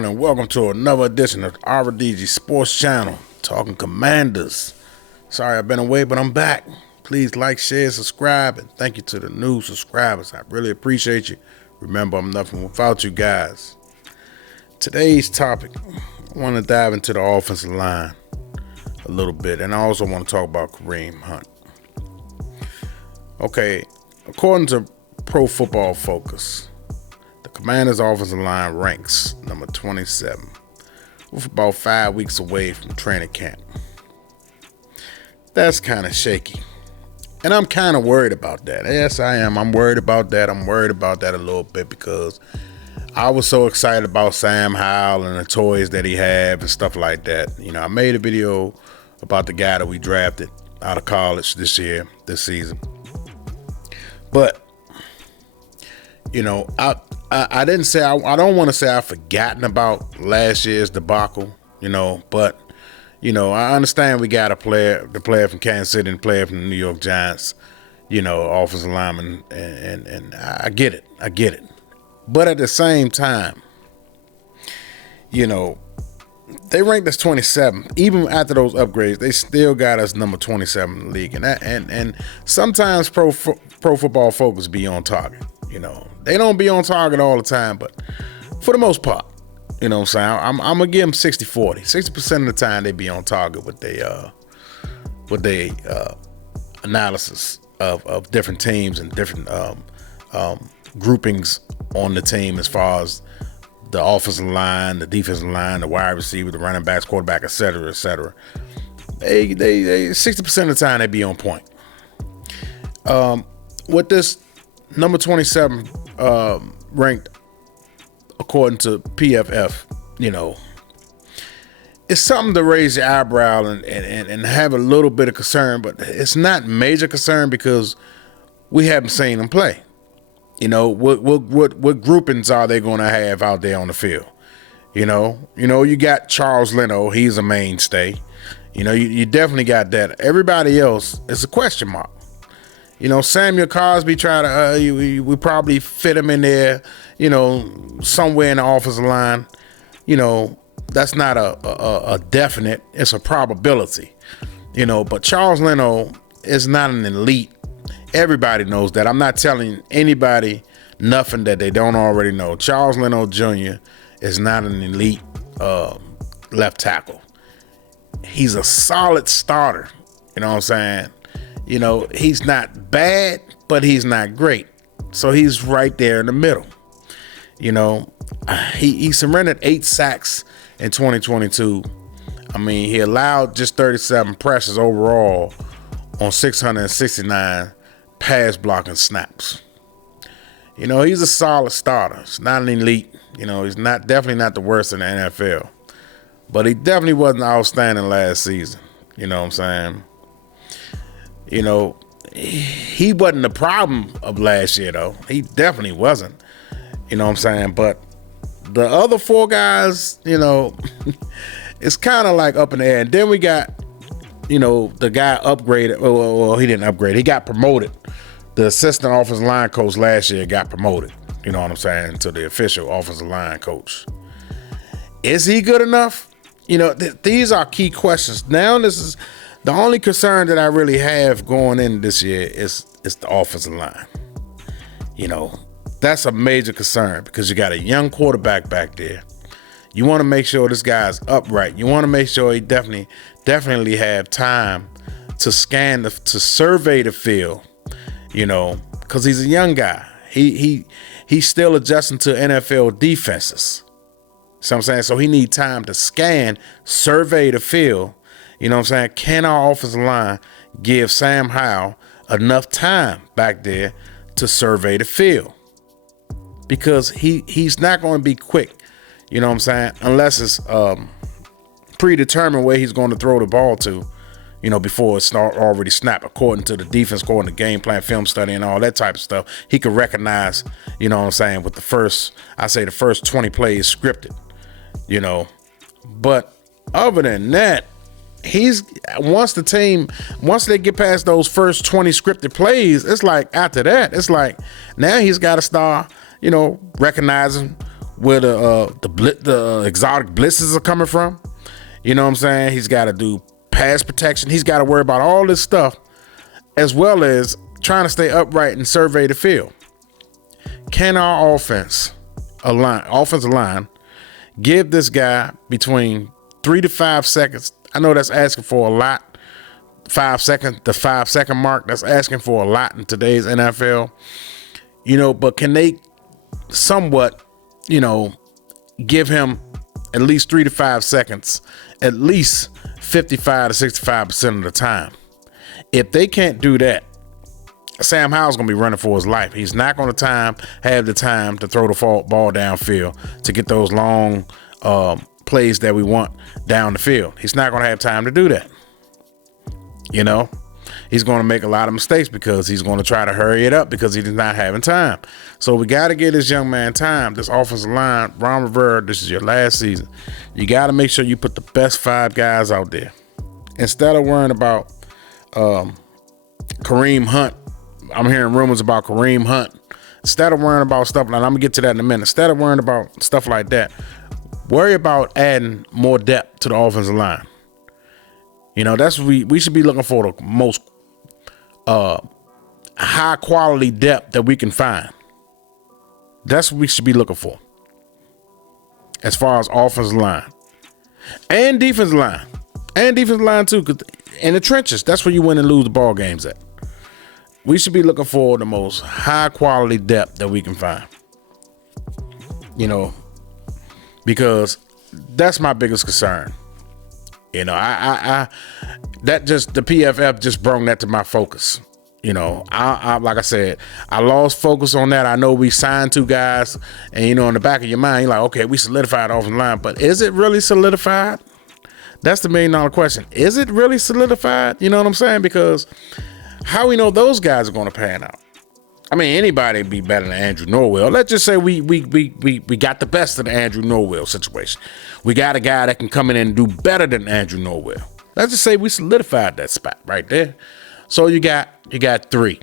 everyone, and welcome to another edition of RDG Sports Channel, talking Commanders. Sorry I've been away, but I'm back. Please like, share, subscribe, and thank you to the new subscribers. I really appreciate you. Remember, I'm nothing without you guys. Today's topic, I want to dive into the offensive line a little bit, and I also want to talk about Kareem Hunt. Okay, according to Pro Football Focus, the Commanders' offensive line ranks number 27, with about 5 weeks away from training camp. That's kind of shaky, and I'm kind of worried about that. Yes, I am. I'm worried about that. I'm worried about that a little bit because I was so excited about Sam Howell and the toys that he had and stuff like that. You know, I made a video about the guy that we drafted out of college this season. But, you know, I didn't say, I don't want to say I've forgotten about last year's debacle, you know, but, you know, I understand we got the player from Kansas City and the player from the New York Giants, you know, offensive lineman, and I get it. But at the same time, you know, they ranked us 27. Even after those upgrades, they still got us number 27 in the league. And sometimes Pro Football Focus be on target. You know, they don't be on target all the time, but for the most part, you know what I'm saying? I'm going to give them 60-40. 60% of the time they be on target with their analysis of different teams and different groupings on the team as far as the offensive line, the defensive line, the wide receiver, the running backs, quarterback, et cetera, et cetera. They 60% of the time they be on point. With this number 27 ranked according to PFF, you know, it's something to raise your eyebrow and have a little bit of concern, but it's not major concern because we haven't seen them play. You know, what groupings are they going to have out there on the field? You know, you got Charles Leno. He's a mainstay. You know, you definitely got that. Everybody else is a question mark. You know, Samuel Cosby we probably fit him in there, you know, somewhere in the offensive line. You know, that's not a definite. It's a probability. You know, but Charles Leno is not an elite. Everybody knows that. I'm not telling anybody nothing that they don't already know. Charles Leno Jr. is not an elite left tackle. He's a solid starter. You know what I'm saying? You know, he's not bad, but he's not great. So he's right there in the middle. You know, he surrendered 8 sacks in 2022. I mean, he allowed just 37 pressures overall on 669 pass blocking snaps. You know, he's a solid starter. He's not an elite. You know, he's definitely not the worst in the NFL. But he definitely wasn't outstanding last season. You know what I'm saying? You know, he wasn't the problem of last year, though. He definitely wasn't. You know what I'm saying? But the other 4 guys, you know, it's kind of like up in the air. And then we got, you know, the guy upgraded. Well, he didn't upgrade. He got promoted. The assistant offensive line coach last year got promoted. You know what I'm saying? To the official offensive line coach. Is he good enough? You know, these are key questions. Now, this is the only concern that I really have going in this year is the offensive line. You know, that's a major concern because you got a young quarterback back there. You want to make sure this guy's upright. You want to make sure he definitely have time to to survey the field, you know, because he's a young guy. He's still adjusting to NFL defenses. So I'm saying, so he need time to scan, survey the field. You know what I'm saying? Can our offensive line give Sam Howell enough time back there to survey the field? Because he's not going to be quick. You know what I'm saying? Unless it's predetermined where he's going to throw the ball to, you know, before it's already snapped, according to the defense, according to game plan, film study, and all that type of stuff. He could recognize, you know what I'm saying, with the first 20 plays scripted, you know. But other than that, once they get past those first 20 scripted plays, it's like after that, it's like now he's got to start, you know, recognizing where the exotic blitzes are coming from. You know what I'm saying? He's got to do pass protection. He's got to worry about all this stuff, as well as trying to stay upright and survey the field. Can our offensive line, give this guy between 3 to 5 seconds? I know that's asking for a lot. 5 seconds, the 5 second mark, that's asking for a lot in today's NFL. You know, but can they somewhat, you know, give him at least 3 to 5 seconds, at least 55 to 65% of the time? If they can't do that, Sam Howell's going to be running for his life. He's not going to have the time to throw the ball downfield to get those long plays that we want down the field. He's not going to have time to do that. You know, he's going to make a lot of mistakes because he's going to try to hurry it up because he's not having time. So we got to get this young man time. This offensive line, Ron Rivera, this is your last season. You got to make sure you put the best 5 guys out there. Instead of worrying about Kareem Hunt, I'm hearing rumors about Kareem Hunt. Instead of worrying about stuff like that, I'm going to get to that in a minute. Instead of worrying about stuff like that, worry about adding more depth to the offensive line. You know, that's what we should be looking for, the most high quality depth that we can find. That's what we should be looking for as far as offensive line and defensive line. And defensive line too, because in the trenches, that's where you win and lose the ball games at. We should be looking for the most high quality depth that we can find. You know, because that's my biggest concern. You know, that just, the PFF just brought that to my focus. You know, I like I said, I lost focus on that. I know we signed 2 guys, and you know, in the back of your mind, you're like, okay, we solidified offensive line, but is it really solidified? That's the $1 million question. Is it really solidified? You know what I'm saying? Because how we know those guys are going to pan out? I mean, anybody be better than Andrew Norwell. Let's just say we got the best of the Andrew Norwell situation. We got a guy that can come in and do better than Andrew Norwell. Let's just say we solidified that spot right there. So you got 3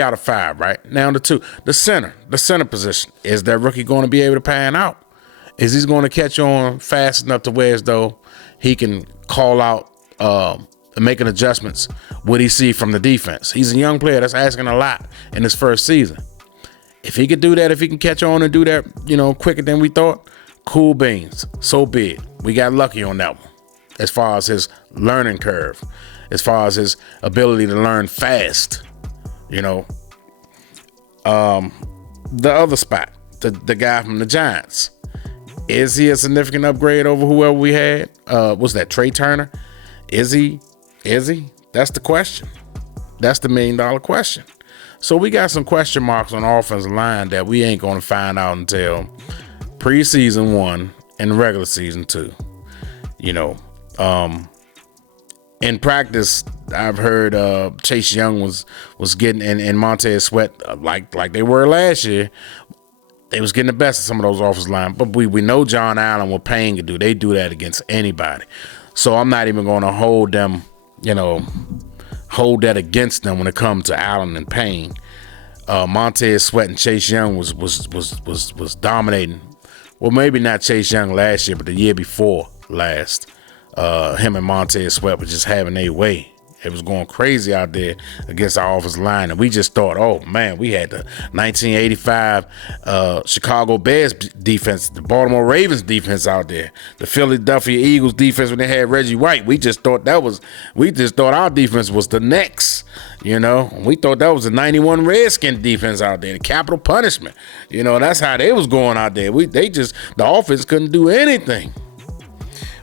out of 5, right? Now the 2, the center position. Is that rookie going to be able to pan out? Is he going to catch on fast enough to where as though he can call out and making adjustments what he see from the defense? He's a young player that's asking a lot in his first season. If he could do that, if he can catch on and do that, you know, quicker than we thought, cool beans. So be it. We got lucky on that one as far as his learning curve, as far as his ability to learn fast. You know, the other spot, the guy from the Giants, is he a significant upgrade over whoever we had? What's that, Trey Turner? Is he? That's the question. That's the $1 million question. So we got some question marks on the offensive line that we ain't going to find out until preseason 1 and regular season 2. You know, in practice, I've heard Chase Young was getting and Montez Sweat like they were last year. They was getting the best of some of those offensive line, but we know John Allen, what Payne can do. They do that against anybody. So I'm not even going to hold them, you know, hold that against them when it comes to Allen and Payne. Montez Sweat and Chase Young was dominating. Well, maybe not Chase Young last year, but the year before last. Him and Montez Sweat were just having their way. It was going crazy out there against our offensive line, and we just thought, oh man, we had the 1985 Chicago Bears defense, the Baltimore Ravens defense out there, the Philadelphia Eagles defense when they had Reggie White. We just thought our defense was the next, you know. We thought that was the 91 Redskin defense out there, the capital punishment. You know, that's how they was going out there. The offense couldn't do anything.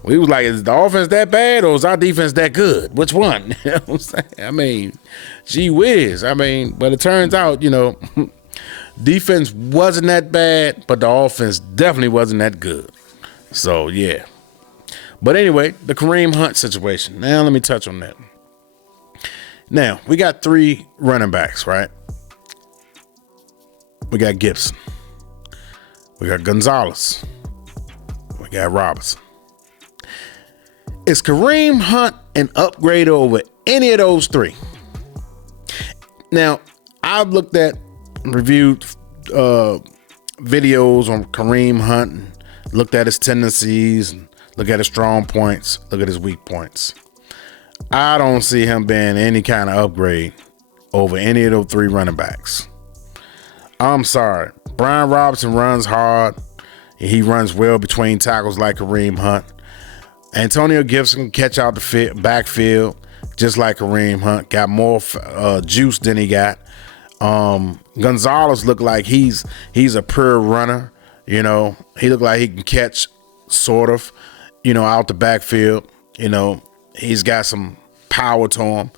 We was like, is the offense that bad or is our defense that good? Which one? You know what I'm saying? I mean, gee whiz. I mean, but it turns out, you know, defense wasn't that bad, but the offense definitely wasn't that good. So, yeah. But anyway, the Kareem Hunt situation. Now, let me touch on that. Now, we got 3 running backs, right? We got Gibson. We got Gonzalez. We got Robinson. Is Kareem Hunt an upgrade over any of those 3? Now, I've looked at, reviewed videos on Kareem Hunt and looked at his tendencies and look at his strong points, look at his weak points. I don't see him being any kind of upgrade over any of those 3 running backs. I'm sorry. Brian Robinson runs hard. He runs well between tackles like Kareem Hunt. Antonio Gibson can catch out the backfield just like Kareem Hunt. Got more juice than he got. Gonzalez looked like he's a pure runner. You know, he looked like he can catch sort of, you know, out the backfield. You know, he's got some power to him.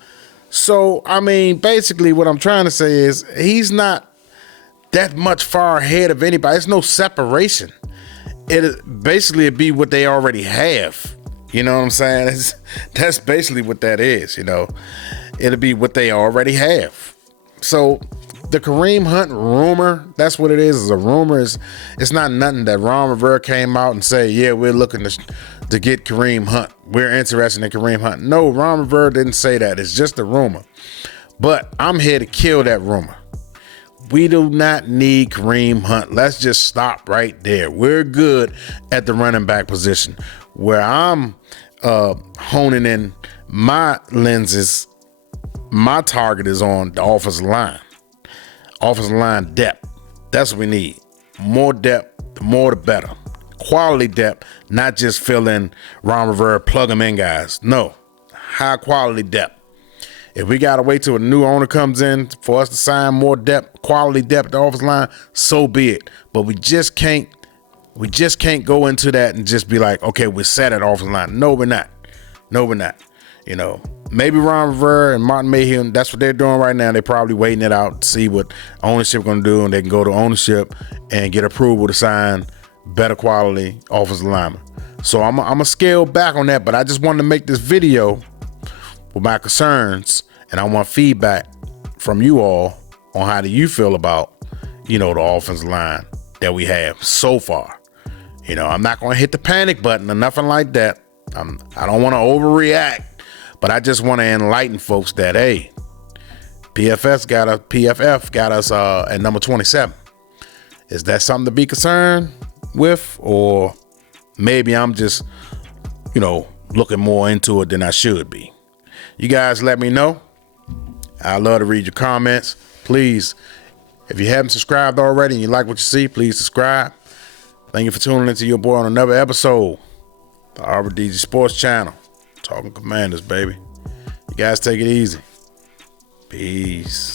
So, I mean, basically what I'm trying to say is he's not that much far ahead of anybody. There's no separation. It'd be what they already have. You know what I'm saying? That's basically what that is, you know. It'll be what they already have. So the Kareem Hunt rumor, that's what it is a rumor. It's not nothing that Ron Rivera came out and say, yeah, we're looking to get Kareem Hunt. We're interested in Kareem Hunt. No, Ron Rivera didn't say that. It's just a rumor. But I'm here to kill that rumor. We do not need Kareem Hunt. Let's just stop right there. We're good at the running back position. Where I'm honing in my lenses, my target is on the offensive line. Offensive line depth. That's what we need. More depth, the more the better. Quality depth, not just fill in Ron Rivera, plug them in guys. No, high quality depth. If we got to wait till a new owner comes in for us to sign more depth, quality depth at the offensive line, so be it. But we just can't go into that and just be like, okay, we're set at offensive line. No, we're not. You know, maybe Ron Rivera and Martin Mayhew, that's what they're doing right now. They're probably waiting it out to see what ownership going to do, and they can go to ownership and get approval to sign better quality offensive linemen. So I'm going to scale back on that, but I just wanted to make this video with my concerns, and I want feedback from you all on how do you feel about, you know, the offensive line that we have so far. You know, I'm not going to hit the panic button or nothing like that. I don't want to overreact, but I just want to enlighten folks that, hey, PFF got us at number 27. Is that something to be concerned with? Or maybe I'm just, you know, looking more into it than I should be. You guys let me know. I love to read your comments. Please, if you haven't subscribed already and you like what you see, please subscribe. Thank you for tuning into your boy on another episode, the RDG Sports Channel, Talking Commanders, baby. You guys take it easy. Peace.